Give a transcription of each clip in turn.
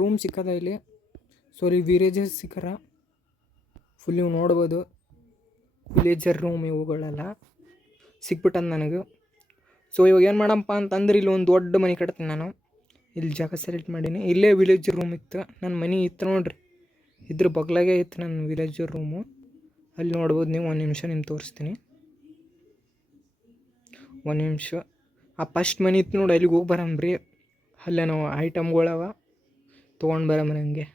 Room ಸಿಕ್ಕದ ಇಲ್ಲಿ. So ಇಲ್ಲಿ villages ಸಿಕ್ಕರ full ನೀವು ನೋಡ್ಬೋದು. ವಿಲೇಜರ್ ರೂಮ್ ಇವುಗಳೆಲ್ಲ ಸಿಕ್ಬಿಟ್ಟಂದು ನನಗೆ. ಸೊ ಇವಾಗ ಏನು ಮಾಡಪ್ಪ ಅಂತಂದ್ರೆ ಇಲ್ಲಿ ಒಂದು ದೊಡ್ಡ ಮನೆ ಕಟ್ತೀನಿ ನಾನು. ಇಲ್ಲಿ ಜಾಗ ಸೆಲೆಕ್ಟ್ ಮಾಡೀನಿ. ಇಲ್ಲೇ ವಿಲೇಜರ್ ರೂಮ್ ಇತ್ತು, ನನ್ನ ಮನೆ ಇತ್ತು ನೋಡ್ರಿ. ಇದ್ರ ಬಗ್ಲಾಗೆ ಇತ್ತು ನನ್ನ ವಿಲೇಜರ್ ರೂಮು. ಅಲ್ಲಿ ನೋಡ್ಬೋದು ನೀವು. ಒಂದು ನಿಮಿಷ ನಿಮ್ಗೆ ತೋರಿಸ್ತೀನಿ. ಒಂದು ನಿಮಿಷ. ಆ ಫಸ್ಟ್ ಮನೆ ಇತ್ತು ನೋಡಿ, ಅಲ್ಲಿಗೆ ಹೋಗಿ ಬರಮ್ರಿ. ಅಲ್ಲೇ ನಾವು ಐಟಮ್ಗಳವ ತೊಗೊಂಡು ಬರಮ್ರಿ ಹಂಗೆ.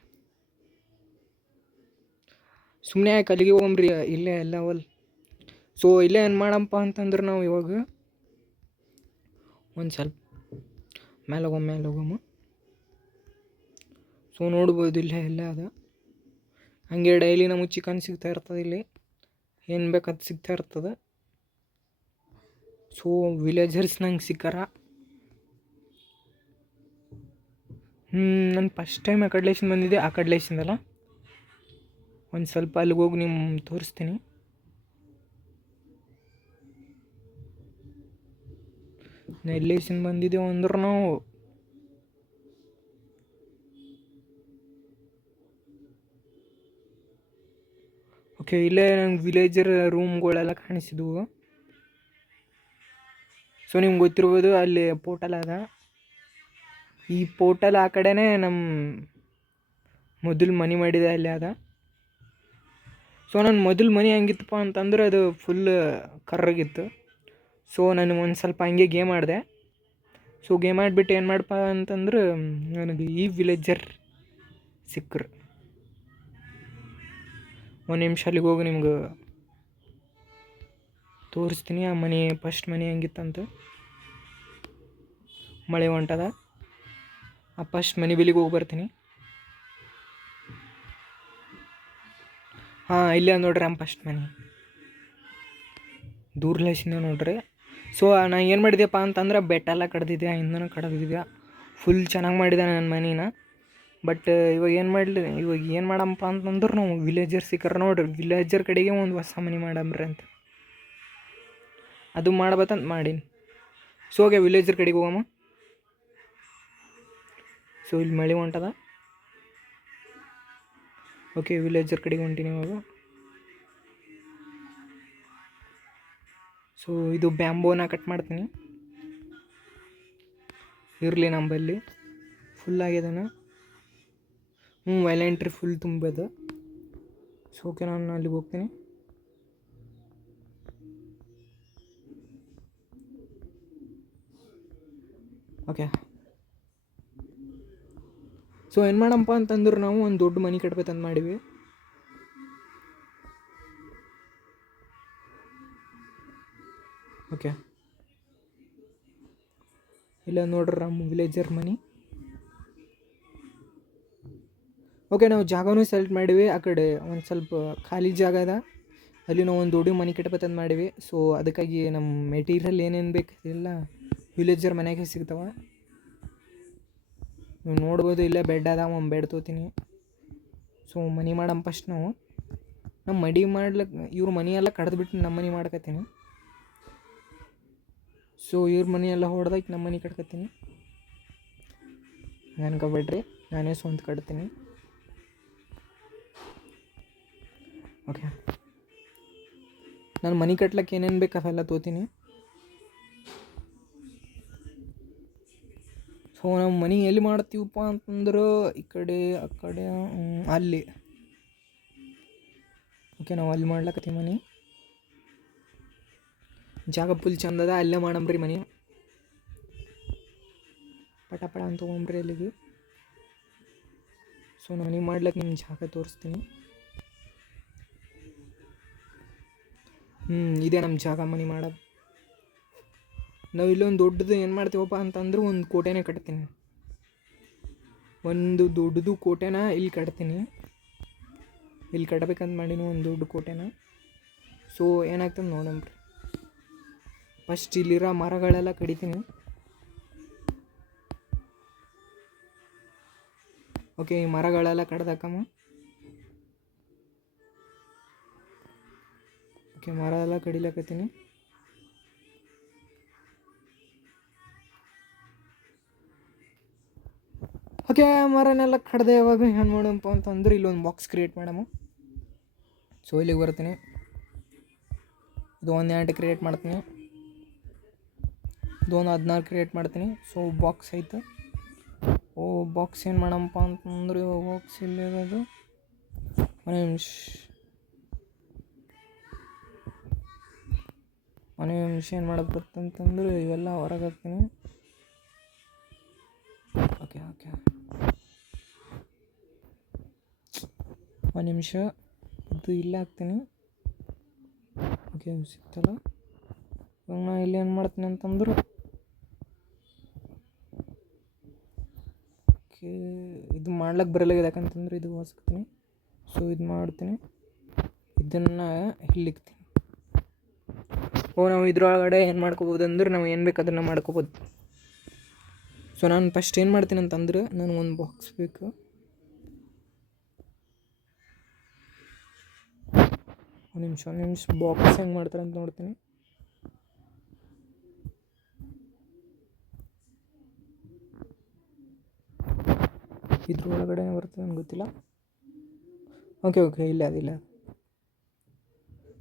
ಸುಮ್ಮನೆ ಯಾಕೆ ಅಲ್ಲಿಗೆ ಹೋಗಮ್ರಿ, ಇಲ್ಲೇ ಎಲ್ಲ ಅವಲ್. ಸೊ ಇಲ್ಲೇ ಏನು ಮಾಡಪ್ಪ ಅಂತಂದ್ರೆ ನಾವು ಇವಾಗ ಒಂದು ಸ್ವಲ್ಪ ಮೇಲೆ ಹೋಗಮ್ಮ. ಸೊ ನೋಡ್ಬೋದು ಇಲ್ಲೇ ಎಲ್ಲ ಅದ. ಹಂಗೆ ಡೈಲಿ ನಮಗೆ ಚಿಕನ್ ಸಿಗ್ತಾ ಇರ್ತದೆ ಇಲ್ಲಿ. ಏನು ಬೇಕದು ಸಿಗ್ತಾ ಇರ್ತದೆ. ಸೊ ವಿಲೇಜರ್ಸ್ ನಂಗೆ ಸಿಕ್ಕಾರ. ನಾನು ಫಸ್ಟ್ ಟೈಮ್ ಆ ಕಡ್ಲೇಶಿಂದ ಬಂದಿದ್ದೆ. ಆ ಕಡ್ಲೇಶಿಂದಲ್ಲ, ಒಂದು ಸ್ವಲ್ಪ ಅಲ್ಲಿಗೆ ಹೋಗಿ ನಿಮ್ಮ ತೋರಿಸ್ತೀನಿ. ಎಲ್ಲೇಶಿಂದ ಬಂದಿದ್ದೇವೆ ಅಂದ್ರೆ ನಾವು ಓಕೆ. ಇಲ್ಲೇ ನಂಗೆ ವಿಲೇಜರ್ ರೂಮ್ಗಳೆಲ್ಲ ಕಾಣಿಸಿದ್ವು. ಸೊ ನಿಮ್ಗೆ ಗೊತ್ತಿರ್ಬೋದು ಅಲ್ಲಿ ಪೋರ್ಟಲ್ ಅದ. ಈ ಪೋರ್ಟಲ್ ಆ ಕಡೆನೇ ನಮ್ಮ ಮೊದಲು ಮನೆ ಮಾಡಿದೆ ಅಲ್ಲಿ ಅದ. ಸೊ ನನ್ನ ಮೊದಲು ಮನೆ ಹೆಂಗಿತ್ತಪ್ಪ ಅಂತಂದ್ರೆ ಅದು ಫುಲ್ ಕರ್ರಗಿತ್ತು. ಸೊ ನಾನು ಒಂದು ಸ್ವಲ್ಪ ಹಂಗೆ ಗೇಮ್ ಆಡಿದೆ. ಸೊ ಗೇಮ್ ಆಡಿಬಿಟ್ಟು ಏನು ಮಾಡಪ್ಪ ಅಂತಂದ್ರೆ ನನಗೆ ಈ ವಿಲೇಜರ್ ಸಿಕ್ಕರು. ಒಂದು ನಿಮಿಷ ಅಲ್ಲಿಗೆ ಹೋಗಿ ನಿಮ್ಗೆ ತೋರಿಸ್ತೀನಿ ಆ ಮನೆ. ಫಸ್ಟ್ ಮನೆ ಹೆಂಗಿತ್ತಂತ. ಮಳೆ ಹೊಂಟದ. ಆ ಫಸ್ಟ್ ಮನೆ ಬೆಲಿಗೆ ಹೋಗಿ ಬರ್ತೀನಿ. ಹಾಂ, ಇಲ್ಲೇ ನೋಡ್ರಿ ನಮ್ಮ ಫಸ್ಟ್ ಮನೆ. ದೂರ್ಲೇಸಿಂದ ನೋಡ್ರಿ. ಸೊ ನಾನು ಏನು ಮಾಡಿದೆಪ್ಪ ಅಂತಂದ್ರೆ ಬೆಟ್ಟೆಲ್ಲ ಕಡ್ದಿದ್ದೆ, ಹಿಂದನೂ ಕಡ್ದಿದ್ದೆ. ಫುಲ್ ಚೆನ್ನಾಗಿ ಮಾಡಿದೆ ನನ್ನ ಮನೇನ. ಬಟ್ ಇವಾಗ ಏನು ಮಾಡಪ್ಪ ಅಂತಂದ್ರೆ ನಾವು ವಿಲೇಜರ್ ಸಿಕ್ಕರ ನೋಡ್ರಿ. ವಿಲೇಜರ್ ಕಡೆಗೆ ಒಂದು ಹೊಸ ಮನೆ ಮಾಡಮ್ರಿ ಅಂತ ಅದು ಮಾಡ್ಬೇಕಂತ ಮಾಡೀನಿ. ಸೊ ಹೋಗಿ ವಿಲೇಜರ್ ಕಡೆಗೆ ಹೋಗಮ್ಮ. ಸೊ ಇಲ್ಲಿ ಮಳೆ ಹೊಂಟದ. ಓಕೆ, ವಿಲೇಜರ್ ಕಡೆಗೆ ಹೊಂಟೀನಿ ಇವಾಗ. ಸೊ ಇದು ಬ್ಯಾಂಬೋನ ಕಟ್ ಮಾಡ್ತೀನಿ. ಇರಲಿ ನಂಬಲ್ಲಿ ಫುಲ್ ಆಗ್ಯದನ. ವೈಲೆಂಟ್ರಿ ಫುಲ್ ತುಂಬೋದು. ಸೊ ಓಕೆ, ನಾನು ಅಲ್ಲಿಗೆ ಹೋಗ್ತೀನಿ. ಓಕೆ. ಸೊ ಏನು ಮಾಡಪ್ಪ ಅಂತಂದ್ರೆ ನಾವು ಒಂದು ದೊಡ್ಡ ಮನೆ ಕಟ್ಬೇಕಂತ ಮಾಡೀವಿ. ಓಕೆ, ಇಲ್ಲ ನೋಡ್ರಿ ನಮ್ಮ ವಿಲೇಜರ್ ಮನೆ. ಓಕೆ, ನಾವು ಜಾಗನೂ ಸೆಲೆಕ್ಟ್ ಮಾಡೀವಿ. ಆ ಕಡೆ ಒಂದು ಸ್ವಲ್ಪ ಖಾಲಿ ಜಾಗ ಅದ, ಅಲ್ಲಿ ನಾವು ಒಂದು ದೊಡ್ಡ ಮನೆ ಕಟ್ಬೇಕಂತ ಮಾಡೀವಿ. ಸೊ ಅದಕ್ಕಾಗಿ ನಮ್ಮ ಮೆಟೀರಿಯಲ್ ಏನೇನು ಬೇಕು ಎಲ್ಲ ವಿಲೇಜರ್ ಮನೆಗೆ ಸಿಗ್ತಾವ. ನೀವು ನೋಡ್ಬೋದು ಇಲ್ಲೇ ಬೆಡ್ ಅದ, ಒಂದು ಬೆಡ್ ತೊಗೋತೀನಿ. ಸೊ ಮನೆ ಮಾಡಮ್ಮ ಫಸ್ಟ್ ನಾವು. ನಮ್ಮ ಮಡಿ ಮಾಡ್ಲಿಕ್ಕೆ ಇವ್ರ ಮನೆಯೆಲ್ಲ ಕಡ್ದುಬಿಟ್ಟು ನಮ್ಮ ಮನೆ ಮಾಡ್ಕೊತೀನಿ. ಸೊ ಇವ್ರ ಮನೆಯೆಲ್ಲ ಹೊಡೆದೈತೆ ನಮ್ಮ ಮನೆ ಕಟ್ಕೊತೀನಿ. ಅನ್ಕೋಬೇಡ್ರಿ, ನಾನೇ ಸ್ವಂತ ಕಟ್ತೀನಿ. ಓಕೆ, ನಾನು ಮನೆ ಕಟ್ಲಿಕ್ಕೆ ಏನೇನು ಬೇಕು ಅವೆಲ್ಲ ತೊಗೋತೀನಿ. ಸೊ ನಾವು ಮನೆ ಎಲ್ಲಿ ಮಾಡ್ತೀವಪ್ಪ ಅಂತಂದ್ರೆ ಈ ಕಡೆ ಆ ಕಡೆ ಅಲ್ಲಿ. ಓಕೆ, ನಾವು ಅಲ್ಲಿ ಮಾಡ್ಲಕತ್ತೀವಿ ಮನೆ. ಜಾಗ ಫುಲ್ ಚಂದದ, ಅಲ್ಲೇ ಮಾಡಮ್ರಿ ಮನೆ. ಪಟ ಅಂತ ತೊಗೊಂಬ್ರಿ ಅಲ್ಲಿಗೆ. ಸೊ ನಾನು ಮನೆ ಮಾಡ್ಲಿಕ್ಕೆ ನಿಮ್ಮ ಜಾಗ ತೋರಿಸ್ತೀನಿ. ಇದೇ ನಮ್ಮ ಜಾಗ ಮನೆ ಮಾಡೋದು. ನಾವು ಇಲ್ಲೊಂದು ದೊಡ್ಡದು ಏನು ಮಾಡ್ತೀವಪ್ಪ ಅಂತಂದ್ರೆ ಒಂದು ಕೋಟೆನೇ ಕಟ್ತೀನಿ. ಒಂದು ದೊಡ್ಡದು ಕೋಟೆನ ಇಲ್ಲಿ ಕಟ್ತೀನಿ. ಇಲ್ಲಿ ಕಟ್ಬೇಕಂತ ಮಾಡೀನಿ ಒಂದು ದೊಡ್ಡ ಕೋಟೆನ. ಸೊ ಏನಾಗ್ತದೆ ನೋಡಮ್ರಿ. ಫಸ್ಟ್ ಇಲ್ಲಿರೋ ಮರಗಳೆಲ್ಲ ಕಡಿತೀನಿ. ಓಕೆ, ಈ ಮರಗಳೆಲ್ಲ ಕಡ್ದಾಕಮ್ಮ. ಓಕೆ, ಮರ ಎಲ್ಲ ಕಡಿಲಕತ್ತೀನಿ. ಓಕೆ ಮರನೆಲ್ಲ ಕಡ್ದೆ ಯಾವಾಗ ಏನು ಮಾಡಪ್ಪ ಅಂತಂದ್ರೆ ಇಲ್ಲೊಂದು ಬಾಕ್ಸ್ ಕ್ರಿಯೇಟ್ ಮಾಡಮ್ಮ. ಸೊ ಇಲ್ಲಿಗೆ ಬರ್ತೀನಿ, ಇದು ಒಂದು 8 ಕ್ರಿಯೇಟ್ ಮಾಡ್ತೀನಿ, ಇದು ಒಂದು 14 ಕ್ರಿಯೇಟ್ ಮಾಡ್ತೀನಿ. ಸೊ ಬಾಕ್ಸ್ ಆಯಿತು. ಬಾಕ್ಸ್ ಏನು ಮಾಡಪ್ಪ ಅಂತಂದ್ರೆ ಬಾಕ್ಸ್ ಇಲ್ಲಿರೋದು ಒಂದು ನಿಮಿಷ ಏನು ಮಾಡೋದು ಬರ್ತಂತಂದ್ರೆ ಇವೆಲ್ಲ ಹೊರಗೆ ಹಾಕ್ತೀನಿ. ಓಕೆ ಒಂದು ನಿಮಿಷ, ಇದು ಇಲ್ಲೇ ಹಾಕ್ತೀನಿ. ಓಕೆ ಸಿಗ್ತಲ್ಲ. ಇವಾಗ ನಾನು ಇಲ್ಲಿ ಏನು ಮಾಡ್ತೀನಿ ಅಂತಂದ್ರೆ ಓಕೆ ಇದು ಮಾಡ್ಲಿಕ್ಕೆ ಬರಲಾಗಿದೆ, ಯಾಕಂತಂದ್ರೆ ಇದು ಹೊಸ್ತೀನಿ. ಸೊ ಇದು ಮಾಡ್ತೀನಿ, ಇದನ್ನು ಇಲ್ಲಿಕ್ತೀನಿ. ನಾವು ಇದ್ರೊಳಗಡೆ ಏನು ಮಾಡ್ಕೋಬೋದು ಅಂದ್ರೆ ನಾವು ಏನು ಬೇಕು ಅದನ್ನು ಮಾಡ್ಕೋಬೋದು. ಸೊ ನಾನು ಫಸ್ಟ್ ಏನು ಮಾಡ್ತೀನಿ ಅಂತಂದ್ರೆ ನನಗೊಂದು ಬಾಕ್ಸ್ ಬೇಕು. ಒಂದು ನಿಮಿಷ ಬಾಕ್ಸ್ ಹೆಂಗೆ ಮಾಡ್ತಾರೆ ಅಂತ ನೋಡ್ತೀನಿ. ಇದ್ರೊಳಗಡೆ ಬರ್ತದೆ ನನಗೆ ಗೊತ್ತಿಲ್ಲ. ಓಕೆ ಇಲ್ಲ ಅದಿಲ್ಲ.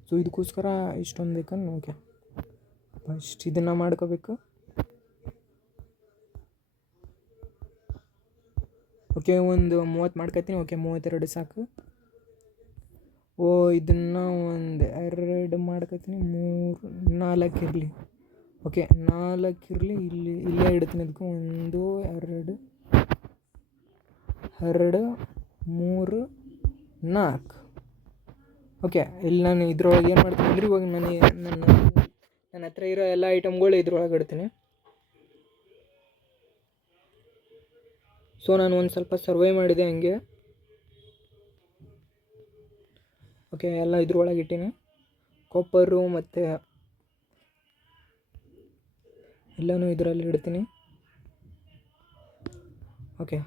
ಸೊ ಇದಕ್ಕೋಸ್ಕರ ಇಷ್ಟೊಂದು ಬೇಕನ್ನು. ಓಕೆ ಫಸ್ಟ್ ಇದನ್ನು ಮಾಡ್ಕೋಬೇಕು. ಓಕೆ ಒಂದು 30 ಮಾಡ್ಕೊತೀನಿ. ಓಕೆ 32 ಸಾಕು. ಇದನ್ನು ಒಂದು 2 ಮಾಡ್ಕೊತೀನಿ, 3 4 ಇರಲಿ. ಓಕೆ 4 ಇರಲಿ, ಇಲ್ಲೇ ಇಡ್ತೀನಿ. ಅದಕ್ಕೆ 1 2 3 4. ಓಕೆ ಇಲ್ಲಿ ನಾನು ಇದ್ರೊಳಗೆ ಏನು ಮಾಡ್ತೀನಿ ಅಂದ್ರೆ ಇವಾಗ ನನ್ನ ಹತ್ರ ಇರೋ ಎಲ್ಲ ಐಟಮ್ಗಳು ಇದ್ರೊಳಗೆ ಇಡ್ತೀನಿ. ಸೊ ನಾನು ಒಂದು ಸ್ವಲ್ಪ ಸರ್ವೇ ಮಾಡಿದೆ ಹಂಗೆ. ಓಕೆ ಎಲ್ಲ ಇದ್ರೊಳಗೆ ಇಟ್ಟೀನಿ. ಕಾಪರು ಮತ್ತು ಎಲ್ಲನೂ ಇದರಲ್ಲಿ ಇಡ್ತೀನಿ. ಓಕೆ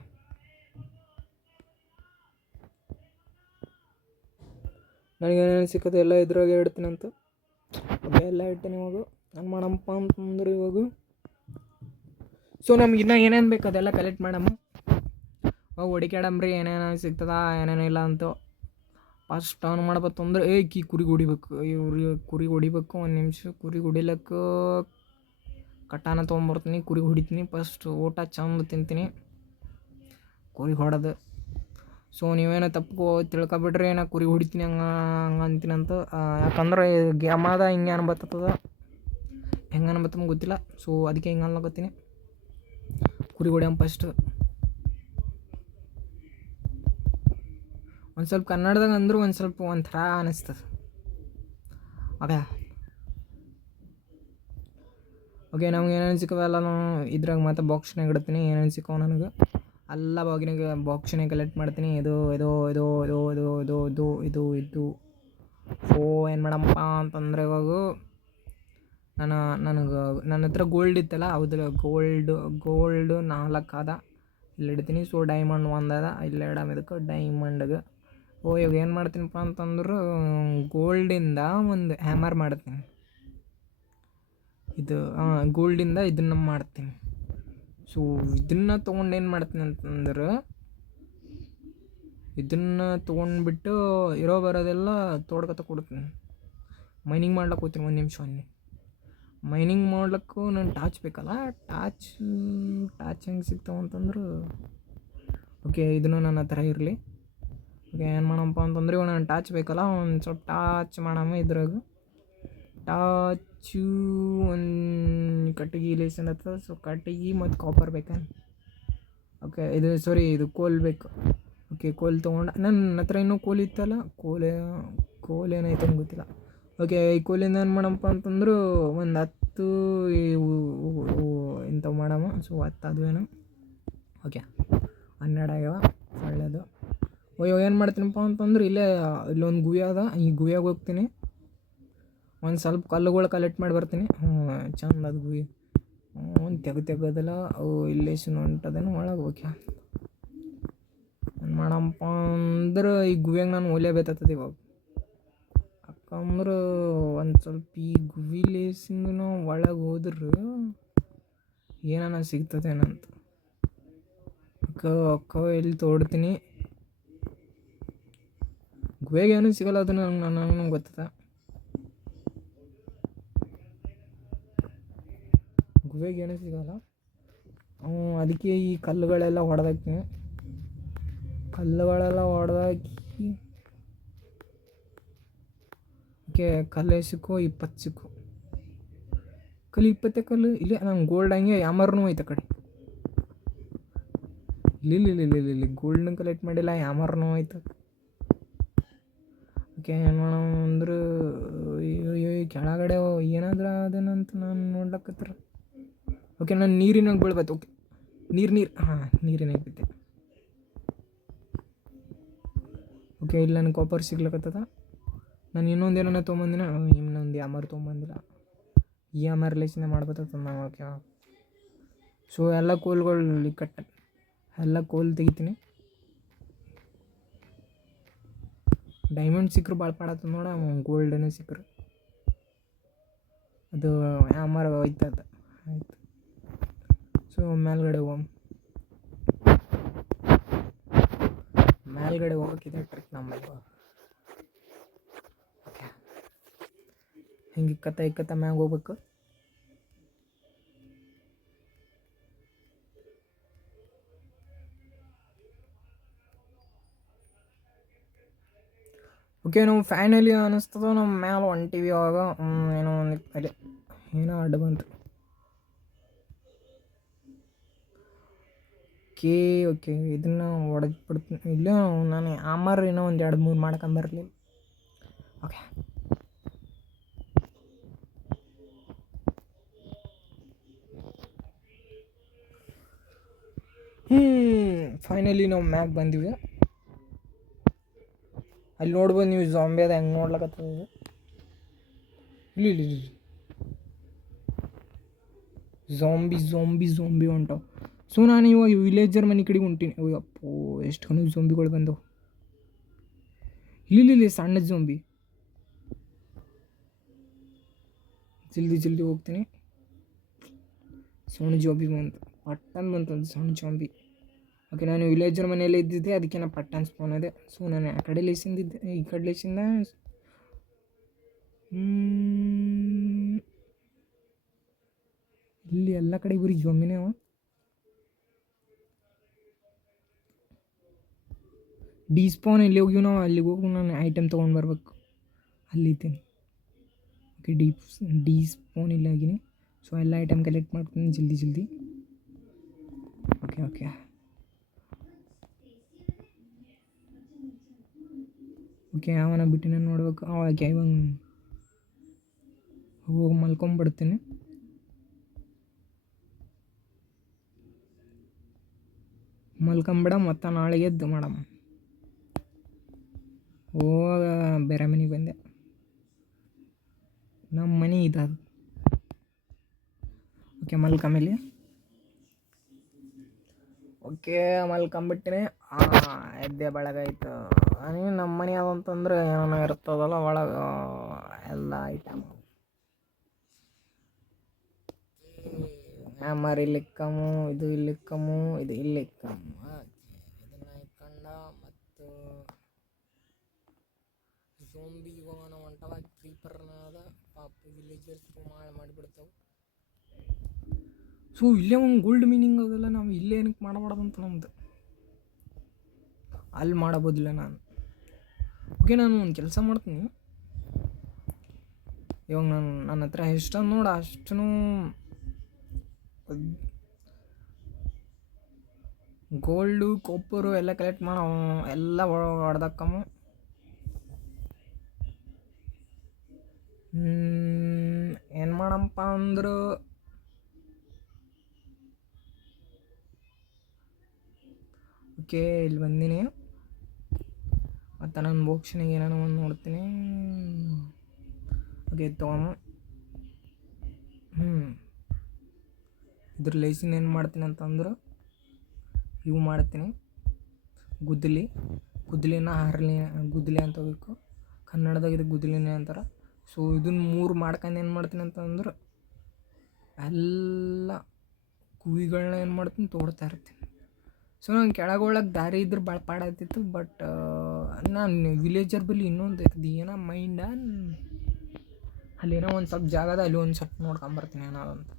ನನಗೇನೇನು ಸಿಕ್ಕತ್ತೆ ಎಲ್ಲ ಇದ್ರಾಗೆ ಇಡ್ತೀನಿ ಅಂತ. ಓಕೆ ಎಲ್ಲ ಇಡ್ತೀನಿ. ಇವಾಗ ನಾನು ಮಾಡಪ್ಪ ಅಂತಂದ್ರೆ ಇವಾಗ ಸೊ ನಮ್ಗೆ ಇನ್ನೂ ಏನೇನು ಬೇಕು ಅದೆಲ್ಲ ಕಲೆಕ್ಟ್ ಮಾಡಮ್ಮ. ಹುಡುಕ್ಯಾಡಮ್ರಿ ಏನೇನು ಸಿಗ್ತದ ಏನೇನು ಇಲ್ಲ ಅಂತ. ಫಸ್ಟ್ ಅವ್ನು ಮಾಡಬೇಕು ಅಂದ್ರೆ ಕುರಿ ಹೊಡಿಬೇಕು. ಕುರಿ ಹೊಡಿಬೇಕು. ಒಂದು ನಿಮಿಷ ಕುರಿ ಹೊಡಿಲಕ್ಕೆ ಕಟಾನ ತೊಗೊಂಬರ್ತೀನಿ, ಕುರಿ ಹೊಡಿತೀನಿ. ಫಸ್ಟ್ ಊಟ ಚಂದ ತಿಂತೀನಿ ಕುರಿ ಹೊಡೆದು. ಸೊ ನೀವೇನೋ ತಪ್ಪು ತಿಳ್ಕೊಬಿಡ್ರಿ ನಾ ಕುರಿ ಹೊಡಿತೀನಿ ಹಂಗೆ ಅಂತೀನಂತ. ಯಾಕಂದ್ರೆ ಗೇಮ್ ಅದ ಹಿಂಗೆ ಅನ್ಬತ್ತದ, ಹೆಂಗೆ ಅನ್ಬತ್ತಂಗೆ ಗೊತ್ತಿಲ್ಲ. ಸೊ ಅದಕ್ಕೆ ಹಿಂಗೆ ಅನ್ಲಕತ್ತೀನಿ. ಕುರಿ ಹೊಡ್ಯಮ್ಮ ಫಸ್ಟ್. ಒಂದು ಸ್ವಲ್ಪ ಕನ್ನಡದಾಗ ಅಂದರೂ ಒಂದು ಸ್ವಲ್ಪ ಒಂಥರ ಅನ್ನಿಸ್ತದೆ. ಓಕೆ ನಮ್ಗೆ ಏನೇನು ಸಿಕ್ಕವೆ ಎಲ್ಲ ಇದ್ರಾಗ ಮತ್ತೆ ಬಾಕ್ಸ್ನಾಗ ಇಡ್ತೀನಿ. ಏನೇನು ಸಿಕ್ಕವ ನನಗೆ ಎಲ್ಲ ಬಾಕ್ಸ್ನಾಗ ಕಲೆಕ್ಟ್ ಮಾಡ್ತೀನಿ. ಇದು ಏನು ಮಾಡಪ್ಪ ಅಂತಂದರೆ ಇವಾಗ ನನ್ನ ಹತ್ರ ಗೋಲ್ಡ್ ಇತ್ತಲ್ಲ, ಹೌದಲ್ಲ ಗೋಲ್ಡ್ 4 ಅದ, ಇಲ್ಲಿ ಇಡ್ತೀನಿ. ಸೊ ಡೈಮಂಡ್ 1 ಅದ, ಇಲ್ಲಿ ಇಡಮ್. ಇದಕ್ಕೆ ಡೈಮಂಡ್ಗೆ ಇವಾಗ ಏನು ಮಾಡ್ತೀನಪ್ಪ ಅಂತಂದ್ರೆ ಗೋಲ್ಡಿಂದ ಒಂದು ಹ್ಯಾಮರ್ ಮಾಡ್ತೀನಿ. ಇದು ಗೋಲ್ಡಿಂದ ಇದನ್ನು ಮಾಡ್ತೀನಿ. ಸೊ ಇದನ್ನು ತೊಗೊಂಡು ಏನು ಮಾಡ್ತೀನಿ ಅಂತಂದ್ರೆ ಇದನ್ನು ತೊಗೊಂಡ್ಬಿಟ್ಟು ಇರೋ ಬರೋದೆಲ್ಲ ತೋಡ್ಕೊತ ಕೊಡ್ತೀನಿ. ಮೈನಿಂಗ್ ಮಾಡ್ಲಿಕ್ಕೆ ಹೋಗ್ತೀನಿ. ಒಂದು ನಿಮಿಷ ಮೈನಿಂಗ್ ಮಾಡ್ಲಿಕ್ಕೂ ನಾನು ಟಾರ್ಚ್ ಬೇಕಲ್ಲ. ಟಾರ್ಚ್ ಹೆಂಗೆ ಸಿಗ್ತಾವೆ ಅಂತಂದ್ರೆ ಓಕೆ ಇದನ್ನು ನನ್ನ ಹತ್ರ ಇರಲಿ. ಓಕೆ ಏನು ಮಾಡಪ್ಪ ಅಂತಂದ್ರೆ ಇವಾಗ ನಾನು ಟಾರ್ಚ್ ಬೇಕಲ್ಲ, ಒಂದು ಸ್ವಲ್ಪ ಟಾರ್ಚ್ ಮಾಡಮ್ಮ. ಇದ್ರಾಗ ಟಾರ್ಚು ಒಂದು ಕಟ್ಟಿಗೆ ಲೇಸನ್ ಹತ್ತದ. ಸೊ ಕಟ್ಟಿಗೆ ಮತ್ತು ಕಾಪರ್ ಬೇಕಾ. ಓಕೆ ಇದು ಕೋಲ್ ಬೇಕು. ಓಕೆ ಕೋಲ್ ತೊಗೊಂಡು ನನ್ನ ಹತ್ರ ಇನ್ನೂ ಕೋಲ್ ಇತ್ತಲ್ಲ, ಕೋಲ್ ಏನಾಯ್ತು ಅಂತ ಗೊತ್ತಿಲ್ಲ. ಓಕೆ ಈ ಕೋಲಿಂದ ಏನು ಮಾಡಪ್ಪ ಅಂತಂದ್ರೆ ಒಂದು 10 ಇಂಥವು ಮಾಡಮ್ಮ. ಸೊ 10 ಅದುವೇನು. ಓಕೆ 12 ಆಗ್ಯಾವ, ಒಳ್ಳೆಯದು. ಇವಾಗ ಏನು ಮಾಡ್ತೀನಪ್ಪ ಅಂತಂದ್ರೆ ಇಲ್ಲೊಂದು ಗುಹೆ ಅದ, ಈ ಗುಹೆಗೆ ಹೋಗ್ತೀನಿ. ಒಂದು ಸ್ವಲ್ಪ ಕಲ್ಲುಗಳು ಕಲೆಕ್ಟ್ ಮಾಡಿ ಬರ್ತೀನಿ. ಚಂದ ಅದು ಗುಹೆ. ಒಂದು ತೆಗೋದಲ್ಲ ಅವು ಇಲ್ಲೇಶನ್ ಹೊಂಟದೇನು ಒಳಗೆ. ಓಕೆ ಏನು ಮಾಡಪ್ಪ ಅಂದ್ರೆ ಈ ಗುಹೆಗೆ ನಾನು ಒಲೆಬೇತದ ಇವಾಗ. ಯಾಕಂದ್ರೆ ಒಂದು ಸ್ವಲ್ಪ ಈ ಗುಹೆ ಲೇಸಿಂಗೂ ಒಳಗೆ ಹೋದ್ರೆ ಏನಾನ ಸಿಗ್ತದೇನಂತ. ಎಲ್ಲಿ ತೋಡ್ತೀನಿ. ಗುಹೆಗೆ ಏನೂ ಸಿಗಲ್ಲ, ಅದು ನನಗೆ ಗೊತ್ತದ. ಗುಹೆಗೆ ಏನೂ ಸಿಗಲ್ಲ. ಅದಕ್ಕೆ ಈ ಕಲ್ಲುಗಳೆಲ್ಲ ಹೊಡೆದಾಕ್ತೀನಿ. ಓಕೆ, ಕಲ್ಲು ಸಿಕ್ಕು 20 ಸಿಕ್ಕು. ಕಲ್ಲು 20 ಕಲ್ಲು ಇಲ್ಲಿ. ನಂಗೆ ಗೋಲ್ಡ್ ಹಂಗೆ ಯಾಮರ್ನೂ ಐತೆ ಕಡೆ. ಇಲ್ಲಿ ಗೋಲ್ಡ್ನ ಕಲೆಕ್ಟ್ ಮಾಡಿಲ್ಲ, ಯಾಮರ್ನೂ ಆಯ್ತು. ಓಕೆ, ಏನು ಮಾಡೋಣ ಅಂದ್ರೆ ಕೆಳಗಡೆ ಏನಾದ್ರೂ ಅದೇನಂತ ನಾನು ನೋಡ್ಲಕ್ಕತ್ರ. ಓಕೆ, ನಾನು ನೀರಿನಾಗ ಬೀಳ್ಬೇಕು. ಓಕೆ, ನೀರು ಹಾಂ, ನೀರಿನಾಗ ಬಿದ್ದೆ. ಓಕೆ, ಇಲ್ಲಿ ನನಗೆ ಕಾಪರ್ ಸಿಗ್ಲಕ್ಕತ್ತದ. ನಾನು ಇನ್ನೊಂದು ಏನನ್ನ ತೊಗೊಂಬಂದಿನ, ಇನ್ನೊಂದು ಯಾಮರ್ ತೊಗೊಂಬಂದಿಲ್ಲ. ಈ ಯಾಮರ್ ಲೇಸಿಂದ ಮಾಡ್ಬೇಕಂತ ನಾವು. ಓಕೆ, ಸೊ ಎಲ್ಲ ಕೋಲ್ಗಳು ಎಲ್ಲ ಕೋಲ್ ತೆಗಿತೀನಿ. ಡೈಮಂಡ್ ಸಿಕ್ಕರು ಭಾಳ ಪಾಡತ್ತ ನೋಡ. ಗೋಲ್ಡನೇ ಸಿಕ್ಕರು ಅದು ಯಾಮರ್ ಹೋಯ್ತದ. ಆಯಿತು, ಸೊ ಮೇಲ್ಗಡೆ ಹೋಗೋಕ್ಕಿದೆ ಟ್ರಿಕ್ ನಮ್ಮಲ್ಲಿ. ಓಕೆ, ಹಿಂಗೆ ಇಕ್ಕತ್ತ ಮ್ಯಾಗ ಹೋಗ್ಬೇಕು. ಓಕೆ, ನಾವು ಫೈನಲಿ ಅನ್ನಿಸ್ತದ ನಮ್ಮ ಮ್ಯಾಲೆ ಹೊಂಟಿವಿ. ಅವಾಗ ಏನೋ ಒಂದು ಅದೇ ಏನೋ ಅಡ್ಡ ಬಂತು. ಓಕೆ, ಇದನ್ನು ಹೊಡೆದ್ಬಿಡ್ತೀನಿ. ಇಲ್ಲ, ನಾನು ಆಮರ್ ಏನೋ ಒಂದು 2-3 ಮಾಡ್ಕೊಂಬರಲಿ. ಓಕೆ, ಫೈನಲಿ ನಾವು ಮ್ಯಾಗ್ ಬಂದಿವಿ. ಅಲ್ಲಿ ನೋಡ್ಬೋದು ನೀವು, ಜಾಂಬಿ ಅದು ಹೆಂಗೆ ನೋಡ್ಲಕ್ಕತ್ತದ. ಇಲ್ಲಿ ಝಾಂಬಿ ಹೊಂಟವು. ಸೊ ನಾನು ಇವಾಗ ವಿಲೇಜರ್ ಮನೆ ಕಡೆಗೆ ಹೊಂಟೀನಿ. ಅಪ್ಪೋ, ಎಷ್ಟು ಕಣ್ಣು ಝಾಂಬಿಗಳು ಬಂದವು. ಇಲ್ಲಿ ಸಣ್ಣ ಝಾಂಬಿ. ಜಲ್ದಿ ಹೋಗ್ತೀನಿ. ಸಣ್ಣ ಝಾಂಬಿ ಬಂತು ಒಂದು ಸಣ್ಣ ಝಾಂಬಿ. ಓಕೆ, ನಾನು ವಿಲೇಜರ್ ಮನೆಯಲ್ಲೇ ಇದ್ದಿದ್ದೆ, ಅದಕ್ಕೆ ನಾನು ಪಟ್ಟಣ ಸ್ಪೋನ್ ಅದೆ. ಸೊ ನಾನು ಆ ಕಡೆ ಲೇಸಿಂದಿದ್ದೆ, ಈ ಕಡೆ ಲೇಸಿಂದ ಇಲ್ಲಿ ಎಲ್ಲ ಕಡೆ ಬರೀ ಝಾಂಬಿನೇ ಅವ. ಡಿಸ್ಪಾನ್ ಎಲ್ಲಿ ಹೋಗಿವಿ ನಾವು, ಅಲ್ಲಿಗೆ ಹೋಗಿ ನಾನು ಐಟಮ್ ತೊಗೊಂಡು ಬರ್ಬೇಕು. ಅಲ್ಲಿದ್ದೀನಿ. ಓಕೆ, ಡಿಸ್ಪಾನ್ ಇಲ್ಲಿ ಆಗಿನಿ. ಸೊ ಎಲ್ಲ ಐಟಮ್ ಕಲೆಕ್ಟ್ ಮಾಡ್ತೀನಿ ಜಲ್ದಿ. ಓಕೆ, ಅವನ ಬಿಟ್ಟು ನಾನು ನೋಡ್ಬೇಕು. ಅವಾಗ ಇವಾಗ ಹೋಗಿ ಮಲ್ಕೊಂಬಿಡ್ತೀನಿ. ಮತ್ತು ನಾಳೆಗೆ ಎದ್ದು ಮಾಡಮ್ಮ. ಹೋಗ ಬೇರೆ ಮನೆಗೆ ಬಂದೆ. ನಮ್ಮ ಮನೆ ಇದಾದ. ಓಕೆ, ಮಲ್ಕೊಂಬಿಟ್ಟು ಎದ್ದೆ ಬೆಳಗಾಯ್ತು. ನಮ್ಮ ಮನೆ ಅದಂತಂದ್ರೆ ಏನೋ ಇರ್ತದಲ್ಲ ಒಳಗೆ ಎಲ್ಲ ಐಟಮ್. ಹ್ಯಾಮರ್ ಇಲ್ಲಿಕ್ಕಮು, ಇದು ಇಲ್ಲಿಕ್ಕಮು, ಇದು ಇಲ್ಲಿಕ್ಕಮು. ಇದನ್ನು ಇಟ್ಕೊಂಡ ಮತ್ತು ಝೋಂಬಿ ಹೋಗೋಣ ಹೊಂಟವ. ಕ್ರೀಪರ್ನಾದ ಪಾಪ ವಿಲೇಜರ್ಸ್ ಮಾಡಿಬಿಡ್ತಾವೆ. ಸೊ ಇಲ್ಲೇ ಒಂದು ಗೋಲ್ಡ್ ಮೀನಿಂಗ್ ಅದಲ್ಲ. ನಾವು ಇಲ್ಲೇ ಏನಕ್ಕೆ ಮಾಡಬಾರ್ದಂತ ನಮ್ಮದು ಅಲ್ಲಿ ಮಾಡಬೋದಿಲ್ಲ ನಾನು. ಓಕೆ, ನಾನು ಒಂದು ಕೆಲಸ ಮಾಡ್ತೀನಿ. ಇವಾಗ ನನ್ನ ಹತ್ರ ಎಷ್ಟಂದು ನೋಡ ಅಷ್ಟು ಗೋಲ್ಡು ಕಾಪರು ಎಲ್ಲ ಕಲೆಕ್ಟ್ ಮಾಡೋ, ಎಲ್ಲ ಹೊಡೆದಕ್ಕಮ್ಮ. ಏನು ಮಾಡಪ್ಪ ಅಂದ್ರೆ ಓಕೆ, ಇಲ್ಲಿ ಬಂದೀನಿ. ಮತ್ತು ನನ್ನ ಬಾಕ್ಸಿನಾಗ ಏನಾನ ಒಂದು ನೋಡ್ತೀನಿ. ಓಕೆ, ತೊಗೊಂಡು ಇದ್ರ ಲೇಸಿಂದ ಏನು ಮಾಡ್ತೀನಿ ಅಂತಂದ್ರೆ ಇವು ಮಾಡ್ತೀನಿ. ಗುದ್ದಲಿನ ಗುದ್ದಲಿ ಅಂತ ಹೋಗ್ಬೇಕು. ಕನ್ನಡದಾಗ ಇದು ಗುದ್ದಲಿನೇ ಅಂತಾರೆ. ಸೊ ಇದನ್ನು 3 ಮಾಡ್ಕೊಂಡು ಏನು ಮಾಡ್ತೀನಿ ಅಂತಂದ್ರೆ ಎಲ್ಲ ಕುವಿಗಳನ್ನ ಏನು ಮಾಡ್ತೀನಿ ತೋಡ್ತಾ ಇರ್ತೀನಿ. ಸೊ ನಂಗೆ ಕೆಳಗೊಳಗೆ ದಾರಿ ಇದ್ರೆ ಭಾಳ ಪಾಡಾಗ್ತಿತ್ತು. ಬಟ್ ನಾನು ವಿಲೇಜರ್ ಬಲ್ಲಿ ಇನ್ನೊಂದು ಅದು ಏನೋ ಮೈಂಡ ಅಲ್ಲೇನೋ ಒಂದು ಸ್ವಲ್ಪ ಜಾಗ ಅದ, ಅಲ್ಲಿ ಒಂದು ಸ್ವಲ್ಪ ನೋಡ್ಕೊಂಬರ್ತೀನಿ ಏನಾದ್ರು ಅಂತ.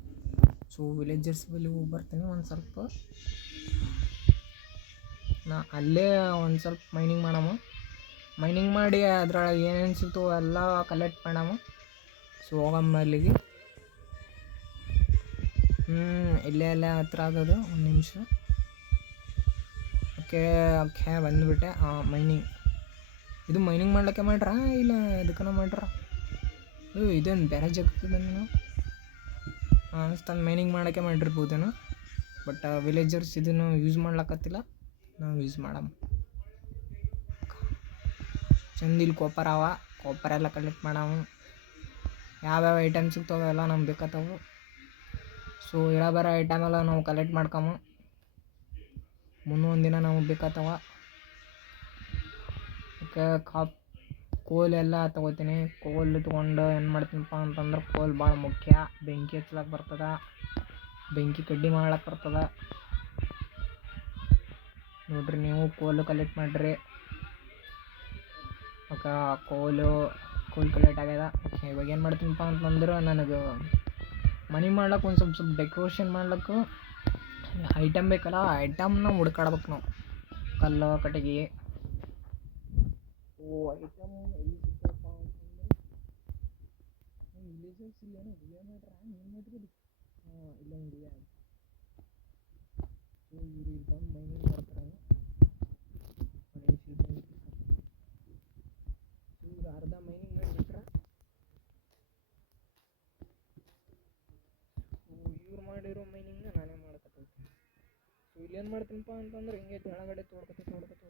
ಸೊ ವಿಲೇಜರ್ಸ್ ಬಲ್ಲಿ ಹೋಗಿ ಬರ್ತೀನಿ ಒಂದು ಸ್ವಲ್ಪ. ನಾ ಅಲ್ಲೇ ಒಂದು ಸ್ವಲ್ಪ ಮೈನಿಂಗ್ ಮಾಡಿ ಅದ್ರೊಳಗೆ ಏನೇನು ಸಿಗ್ತವೆ ಎಲ್ಲ ಕಲೆಕ್ಟ್ ಮಾಡಮ್ಮ. ಸೊ ಹೋಗಮ್ಮ ಅಲ್ಲಿಗೆ. ಇಲ್ಲೇ ಹತ್ರ ಆಗೋದು, ಒಂದು ನಿಮಿಷ. ಓಕೆ ಬಂದುಬಿಟ್ಟೆ. ಇದು ಮೈನಿಂಗ್ ಮಾಡ್ಲಿಕ್ಕೆ ಮಾಡ್ರ ಇಲ್ಲ ಇದಕ್ಕನ ಮಾಡ್ರ? ಇದೇನು ಬೇರೆ ಜಾಗಕ್ಕೆ ಬಂದು ಅನಿಸ್ತಂದು ಮೈನಿಂಗ್ ಮಾಡೋಕ್ಕೆ ಮಾಡಿರ್ಬೋದೇನೋ. ಬಟ್ ವಿಲೇಜರ್ಸ್ ಇದನ್ನು ಯೂಸ್ ಮಾಡ್ಲಕ್ಕತ್ತಿಲ್ಲ, ನಾವು ಯೂಸ್ ಮಾಡಮ್ಮ. ಚಂದ ಇಲ್ಲಿ ಕಾಪರ್ ಎಲ್ಲ ಕಲೆಕ್ಟ್ ಮಾಡವು. ಯಾವ್ಯಾವ ಐಟಮ್ ಸಿಗ್ತಾವೆ ಎಲ್ಲ ನಮ್ಗೆ ಬೇಕಾಗ್ತವೆ. ಸೊ ಬರೋ ಐಟಮ್ ಎಲ್ಲ ನಾವು ಕಲೆಕ್ಟ್ ಮಾಡ್ಕಮ್ಮ. ಮುಂದೊಂದು ದಿನ ನಮಗೆ ಬೇಕಾಗ್ತವೆ. ಓಕೆ, ಕೋಲೆಲ್ಲ ತೊಗೋತೀನಿ. ಕೋಲ್ ತೊಗೊಂಡು ಏನು ಮಾಡ್ತೀನಪ್ಪ ಅಂತಂದ್ರೆ, ಕೋಲ್ ಭಾಳ ಮುಖ್ಯ. ಬೆಂಕಿ ಹಚ್ಲಕ್ಕೆ ಬರ್ತದೆ, ಬೆಂಕಿ ಕಡ್ಡಿ ಮಾಡ್ಲಕ್ಕೆ ಬರ್ತದೆ. ನೋಡ್ರಿ, ನೀವು ಕೋಲು ಕಲೆಕ್ಟ್ ಮಾಡಿರಿ. ಓಕೆ, ಕೋಲ್ ಕಲೆಕ್ಟ್ ಆಗ್ಯದ. ಓಕೆ, ಇವಾಗ ಏನು ಮಾಡ್ತೀನಪ್ಪ ಅಂತಂದ್ರೆ, ನನಗೆ ಮನೆ ಮಾಡ್ಲಿಕ್ಕೆ ಒಂದು ಸ್ವಲ್ಪ ಡೆಕೋರೇಷನ್ ಮಾಡ್ಲಿಕ್ಕೆ ಐಟಮ್ ಬೇಕಲ್ಲ, ಆ ಐಟಮ್ನ ಹುಡ್ಕಾಡ್ಬೇಕು ನಾವು. ಕಲ್ಲು ಕಟ್ಟಿಗೆ. ಐಟಮ್ ಎಲ್ಲಿ ಸಿಗ್ತಪ್ಪ ಅಂತಂದ್ರೆ, ವಿಲೇಜರ್ಸ್ ಇಲ್ಲೇನೋ ಗುಳಿಯ ಮಾಡ್ರ ಏನು ಮಾಡಿದ್ರು. ಇಲ್ಲ ಗುಳಿಯ. ಸೊ ಇವ್ರು ಇಲ್ಲಿ ಬಂದು ಮೈನಿಂಗ್ ಮಾಡ್ತಾರೆ. ಇವ್ರು ಅರ್ಧ ಮೈನಿಂಗ್ ಮಾಡಿಬಿಟ್ರೆ, ಇವ್ರು ಮಾಡಿರೋ ಮೈನಿಂಗ್ನ ನಾನೇ ಮಾಡ್ಕೊತೀನಿ. ಸೊ ಇಲ್ಲೇನು ಮಾಡ್ತೀನಪ್ಪ ಅಂತಂದ್ರೆ, ಹಿಂಗೆ ಕೆಳಗಡೆ ತೋಡ್ಕೊತ ಹೋಗ್ತೀನಿ.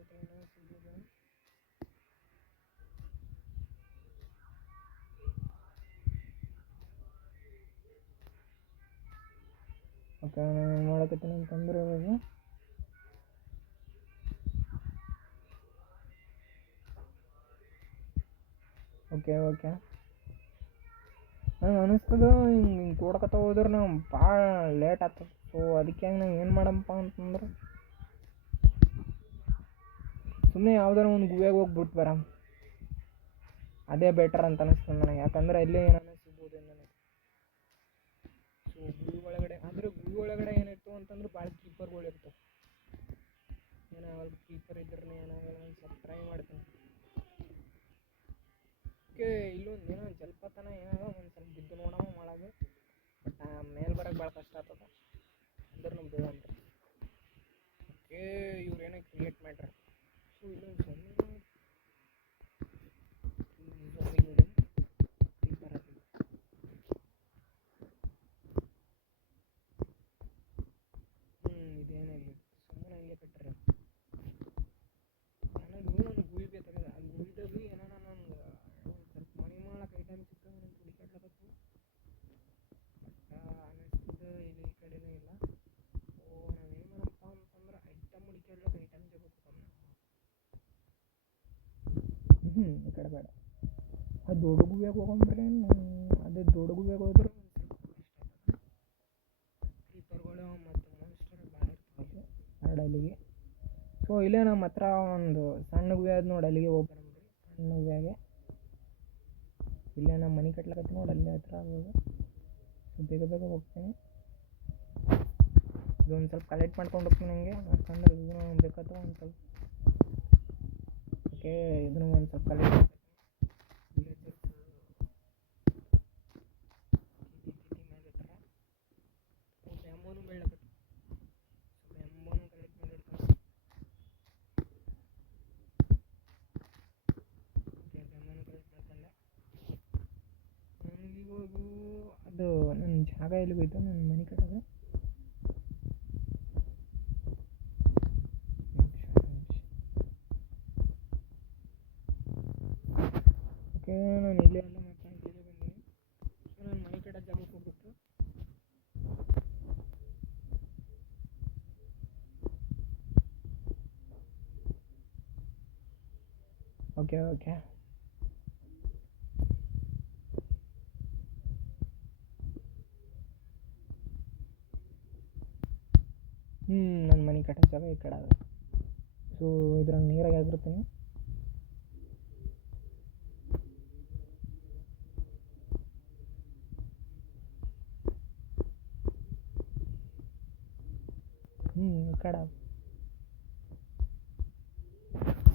ಓಕೆ, ನಾನು ಮಾಡಕತ್ತೀನಿ ಅಂತಂದ್ರೆ ಇವಾಗ ಓಕೆ ನಂಗೆ ಅನಿಸ್ತದ ಹಿಂಗೆ ತೋಡ್ಕೊತ ಹೋದ್ರೆ ನಾವು ಭಾಳ ಲೇಟ್ ಆಗ್ತದೆ. ಸೊ ಅದಕ್ಕೆ ನಾವು ಏನು ಮಾಡಪ್ಪ ಅಂತಂದ್ರೆ, ಸುಮ್ಮನೆ ಯಾವ್ದಾರ ಒಂದು ಗುಹೆಗೆ ಹೋಗ್ಬಿಟ್ಟು ಬರಮ್ಮ. ಅದೇ ಬೆಟರ್ ಅಂತ ಅನಿಸ್ತದೆ ನನಗೆ. ಯಾಕಂದರೆ ಅಲ್ಲೇ ಏನಾದ್ರು ಸಿಗ್ಬೋದು ನನಗೆ. ಸೊ ಗುಹೆ ಒಳಗಡೆ ಏನಿತ್ತು ಅಂತಂದ್ರೆ ಭಾಳ ಕೀಪರ್ಗಳು ಇರ್ತವೆ. ಏನಾಗಲ್ಲ, ಕೀಪರ್ ಇದ್ರೆ ಏನಾಗಲ್ಲ. ಒಂದು ಸ್ವಲ್ಪ ಟ್ರೈ ಮಾಡ್ತೀನಿ. ಓಕೆ, ಇಲ್ಲೊಂದು ಏನೋ ಜಲಪಾತನ ಏನಾಗ ಒಂದು ಸ್ವಲ್ಪ ಬಿದ್ದು ನೋಡೋಣ ಒಳಗೆ. ಬಟ್ ಮೇಲೆ ಬರೋಕ್ಕೆ ಭಾಳ ಕಷ್ಟ ಆಗ್ತದೆ. ಅಂದ್ರೆ ನಮ್ಮ ಬೀಳಂತ. ಓಕೆ, ಇವ್ರೇನೋ ಕ್ರಿಯೇಟ್ ಮಾಡ್ಯಾರ. ಸೊ ಇಲ್ಲೊಂದು ಇದೇನೇ ಇಲ್ಲಿ ಸುಮ್ಮನೆ ಹಂಗೆ ಕಟ್ಟರೆ. ನನಗೆ ಗುಳಿ ಬೇಕಾಗಿದೆ. ಆ ಗುಳಿದಾಗ ಏನೋ ನನಗೆ ಒಂದು ಸ್ವಲ್ಪ ಮನೆ ಮಾಡಕ್ಕೆ ಐಟಮ್ ಸಿಗ್ತವೆ ಅಂತ ಹುಡುಕಾಡ್ಲಕತ್ತು. ಬಟ್ ಅನ್ನಿಸ್ತದೆ ಇಲ್ಲಿ ಈ ಕಡೆನೂ ಇಲ್ಲ. ಸೊ ನಾವೇನು ಮಾಡಪ್ಪ ಅಂತಂದ್ರೆ, ಐಟಮ್ ಹುಡುಕಾಡ್ಲಕ್ಕೆ ಐಟಮ್ ಜಗತ್ತು ಈ ಕಡೆ ಬೇಡ. ಅದು ದೊಡ್ಡ ಗುಹೆಗೆ ಹೋಗಂಬ್ರೆ. ಅದೇ ದೊಡ್ಡ ಗುಹೆಗೆ ಹೋದ್ರೆ ಒಂದು ಸ್ವಲ್ಪ ಕ್ರೀಪರ್ಗಳು ಮತ್ತು ಮಾನ್ಸ್ಟರ್ ಭಾಳ ಇರ್ತವೆ ಅಲ್ಲಿಗೆ. ಸೊ ಇಲ್ಲೇ ನಮ್ಮ ಹತ್ರ ಒಂದು ಸಣ್ಣ ಗುಹೆ ಅದು ನೋಡಿ, ಅಲ್ಲಿಗೆ ಹೋಗಿ ಬರಂಬ್ರಿ. ಸಣ್ಣ ಗುಹೆಗೆ ಇಲ್ಲೇ ನಮ್ಮ ಮನೆ ಕಟ್ಲಕತ್ತೀನಿ ನೋಡಿ, ಅಲ್ಲೇ ಹತ್ರ ಆಗೋದು. ಸೊ ಬೇಗ ಹೋಗ್ತೀನಿ. ಇದೊಂದು ಸ್ವಲ್ಪ ಕಲೆಕ್ಟ್ ಮಾಡ್ಕೊಂಡು ಹೋಗ್ತೀನಿ ನನಗೆ. ಯಾಕಂದ್ರೆ ಇದನ್ನು ಬೇಕಾದ್ರೆ ಒಂದು ಸ್ವಲ್ಪ. ಓಕೆ, ಇದನ್ನು ಒಂದು ಸ್ವಲ್ಪ ಕಲೆಕ್ಟ್ ಮಾಡ್ತೀನಿ. ಬ್ಯಾಂಬೋನು ಬೆಳ್ಳಕತ್ತು. ಸೊ ಬ್ಯಾಂಬೋನು ಕಲೆಕ್ಟ್ ಮಾಡಿರ್ತಾನೆ. ಓಕೆ, ಬ್ಯಾಂಬೋನು ಕಲೆಕ್ಟ್ ಮಾಡ್ಕೊಂಡೆ. ನನಗಿವಾಗ ಅದು ನನ್ನ ಜಾಗ ಎಲ್ಲಿಗೋಯ್ತು, ನನ್ನ ಮನೆ ಕಟ್ಟೋದು. ಓಕೆ, ನಾನು ಇಲ್ಲೇ ಎಲ್ಲ ಮಾತಾಡಿ ಇಲ್ಲೇ ಬಂದೀನಿ. ಸೊ ನಾನು ಮನೆ ಕಟ್ಟೋ ಜಾಗಕ್ಕೆ ಹೋಗ್ಬಿಟ್ಟು ಓಕೆ ನನ್ನ ಮನೆ ಕಟ್ಟೋ ಜಾಗ ಈ ಕಡೆ ಅದ. ಸೊ ಇದ್ರಾಗ ನೀರಾಗ ಆಗಿರ್ತೀನಿ. ಈ ಕಡೆ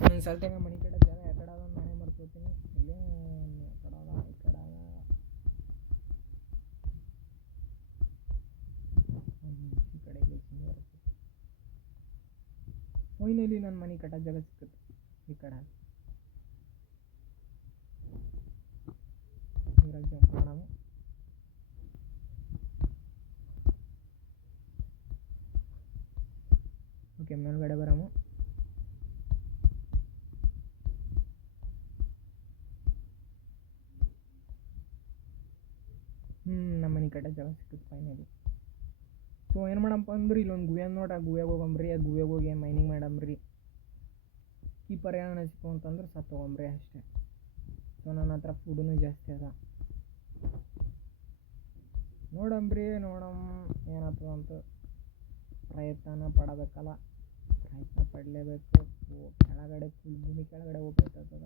ಒಂದು ಸಲ್ತಂಗ ಮನೆ ಕಡೆ ಜಾಗ ಆ ಕಡೆ ಅದೊಂದು ನಾನೇ ಮರ್ತೋತೀನಿ. ಇಲ್ಲೇ ಆ ಕಡೆ ಅದ, ಈ ಕಡೆ ಅದ. ಈ ಕಡೆ ಫೈನಲಿ ನನ್ನ ಮನೆ ಕಟ್ಟ ಜಾಗ ಸಿಕ್ಕತ್ತು ಈ ಕಡೆ. ನೀರಾಗ ಜಂಪ್ ಮಾಡೋಣ. ಓಕೆ, ಮೇಲ್ಗಡೆ ಬರಾಮ. ನಮ್ಮ ಮನೆ ಕಟ್ಟ ಜಾಗ ಸಿಕ್ಕತ್ತು ಫೈನಲಿ. ಸೊ ಏನು ಮಾಡಪ್ಪ ಅಂದ್ರೆ ಇಲ್ಲೊಂದು ಗುಹೆ ನೋಡ, ಗುಹೆಗೆ ಹೋಗಂಬ್ರಿ. ಆ ಗುಹೆಗೆ ಹೋಗಿ ಮೈನಿಂಗ್ ಮಾಡಂಬ್ರಿ. ಕೀಪರ್ ಏನೋ ಸಿಕ್ಕು ಅಂತಂದ್ರೆ ಸತ್ತು ಹೋಗಂಬ್ರಿ ಅಷ್ಟೇ. ಸೊ ನನ್ನ ಹತ್ರ ಫುಡ್ಡೂ ಜಾಸ್ತಿ ಅದ. ನೋಡಂಬ್ರಿ ಏನಾಗ್ತದ ಅಂತ. ಪ್ರಯತ್ನ ಪಡಬೇಕಲ್ಲ, ಪ್ರಯತ್ನ ಪಡಲೇಬೇಕು. ಕೆಳಗಡೆ ಫುಲ್ ಭೂಮಿ ಕೆಳಗಡೆ ಹೋಗ್ಬೇಕಾಗ್ತದ.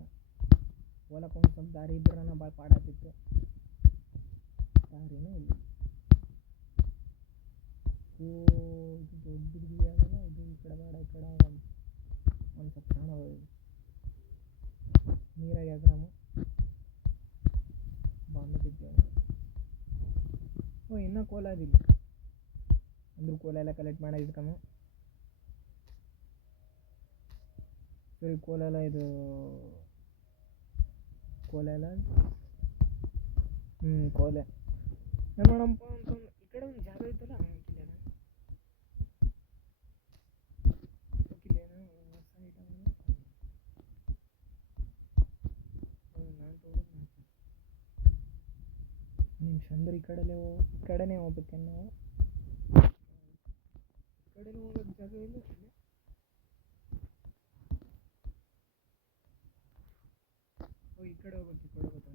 ಹೋಲಕ್ಕೆ ಒಂದು ಸ್ವಲ್ಪ ದಾರಿ ಇದ್ರೆ ನಾನು ಭಾಳ ಪಾಡಾತಿತ್ತು. ದಾರಿನೂ ಇಲ್ಲ. ಇದು ದೊಡ್ಡ ಗುಹೆ ಅದಲ್ಲ, ಇದು ಈ ಕಡೆ ಬೇಡ, ಈ ಕಡೆ ಒಂದು ಸ್ವಲ್ಪ ಸಣ್ಣ ನೀರಾಗಿ ನಾವು ಬಂದಿದ್ದೇವೆ. ಇನ್ನೂ ಕೋಲ ಅದಿಲ್ಲ ಅಂದ್ರೂ ಕೋಲ ಎಲ್ಲ ಕಲೆಕ್ಟ್ ಮಾಡಿ ಇಟ್ಕಮ್ಮ. ಸರಿ, ಕೋಲ ಎಲ್ಲ ಕೋಲೆ ಏನು ಮಾಡಪ್ಪ ಅಂತಂದು ಈ ಕಡೆ ಒಂದು ಜಾಗ ಇತ್ತಲ್ಲ, ನಿಮಿಷ ಅಂದ್ರೆ ಈ ಕಡೆನೇ ಹೋಗ್ಬೇಕೇನು ನಾವು? ಈ ಕಡೆನೇ ಹೋಗೋಕ್ಕೆ ಜಾಗ ಇಲ್ಲ. ಈ ಕಡೆ ಹೋಗ್ಬೇಕು, ಈ ಕಡೆ ಹೋಗ್ಬೇಕು.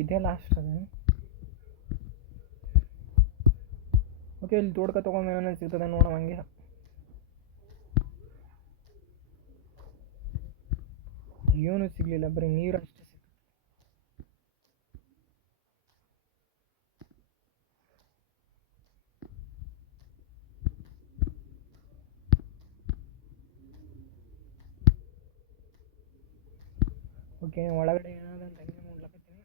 ಇದೇ ಲಾಸ್ಟ್ ಅದ. ಓಕೆ, ಇಲ್ಲಿ ತೋಡ್ಕ ತೊಗೊಂಡು ಸಿಗ್ತದೆ ನೋಡೋ. ಹಂಗೆ ಏನೂ ಸಿಗಲಿಲ್ಲ, ಬರೀ ನೀರು ಅಷ್ಟೇ ಸಿಗ್ತದೆ. ಓಕೆ, ಒಳಗಡೆ ಏನಾದ್ರು ಅಂತ ಹಂಗೆ ನೋಡ್ಲಕತ್ತೀನಿ.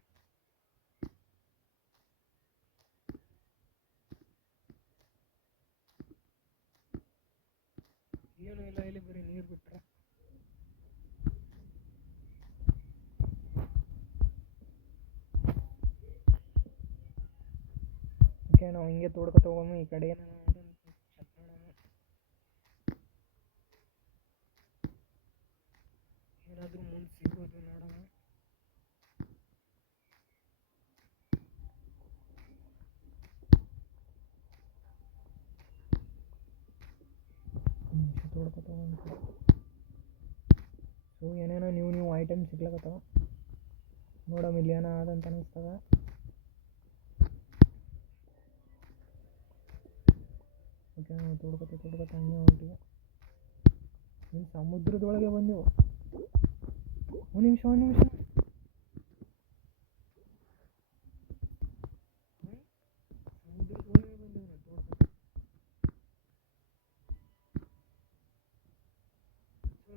ಏನೂ ಇಲ್ಲ, ಇಲ್ಲಿ ಬರೀ ನೀರು ಬಿಟ್ರೆ. ಓಕೆ, ನಾವು ಹಿಂಗೆ ತೋಡ್ಕೊ ತಗೊಂಡು ಈ ಕಡೆ ಚೆಕ್ ಮಾಡೋಣ. ಏನಾದರೂ ಮುಂದೆ ಸಿಗೋದು ನೋಡೋಣ. ತೋಡ್ಕೊ ತಗೊಂಡು ಸೊ ಏನೇನೋ ನೀವು ಐಟಮ್ ಸಿಗ್ಲಕತ್ತವ ನೋಡಮ್ಮ. ಇಲ್ಲಿ ಏನೋ ಆದಂತ ಅನಿಸ್ತದ. ಓಕೆ, ನಾವು ತೋಡ್ಕೊತ ಹಂಗೆ ಹೊಂಟಿವಿ. ಇಲ್ಲಿ ಸಮುದ್ರದೊಳಗೆ ಬಂದೆವು. ಒಂದು ನಿಮಿಷ ಸಮುದ್ರದೊಳಗೆ ಬಂದೆವು ನಾವು ತೋಡ್ಕೊತ.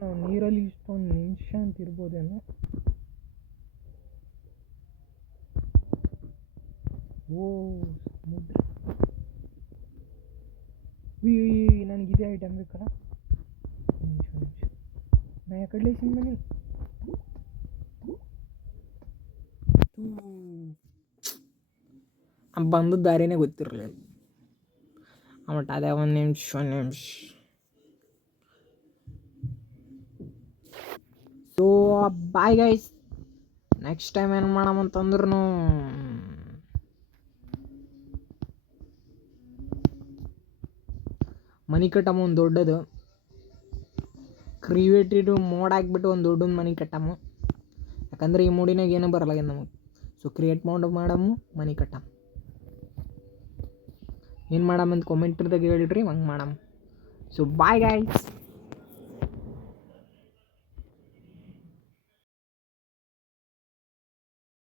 ನಾವು ನೀರಲ್ಲಿ ಇಷ್ಟೊಂದು ನಿಮಿಷ ಅಂತ ಇರ್ಬೋದೇನೋ. ಓ ಸಮುದ್ರ, ನನಗಿದೆ ಐಟಮ್ ಬೇಕಲ್ಲ. ನಿಮಿಷ ನಾ ಯಾಕಡೆ ಮನೆ ಬಂದದ್ದು ದಾರಿನೇ ಗೊತ್ತಿರಲಿಲ್ಲ. ಬಟ್ ಅದೇ ಒಂದು ನಿಮಿಷ. So bye guys, next time ಏನು ಮಾಡಮಂತಂದ್ರೂ ಮನೆ ಕಟ್ಟಮ್ಮ ಒಂದು ದೊಡ್ಡದು ಕ್ರಿಯೇಟಿವ್ ಮೋಡ್ ಹಾಕ್ಬಿಟ್ಟು ಒಂದು ದೊಡ್ಡ ಮನೆ ಕಟ್ಟಮ್ಮ. ಯಾಕಂದರೆ ಈ ಮೂಡಿನಾಗ ಏನೂ ಬರಲ್ಲ ನಮಗೆ. ಸೊ ಕ್ರಿಯೇಟ್ ಮಾಡಮ್ಮ ಮನೆ ಕಟ್ಟಮ್ಮ. ಏನು ಮಾಡಮ್ಮ ಅಂತ ಕಾಮೆಂಟ್ದಾಗ ಹೇಳ್ರಿ, ಹಂಗೆ ಮಾಡಮ್ಮ. So bye guys.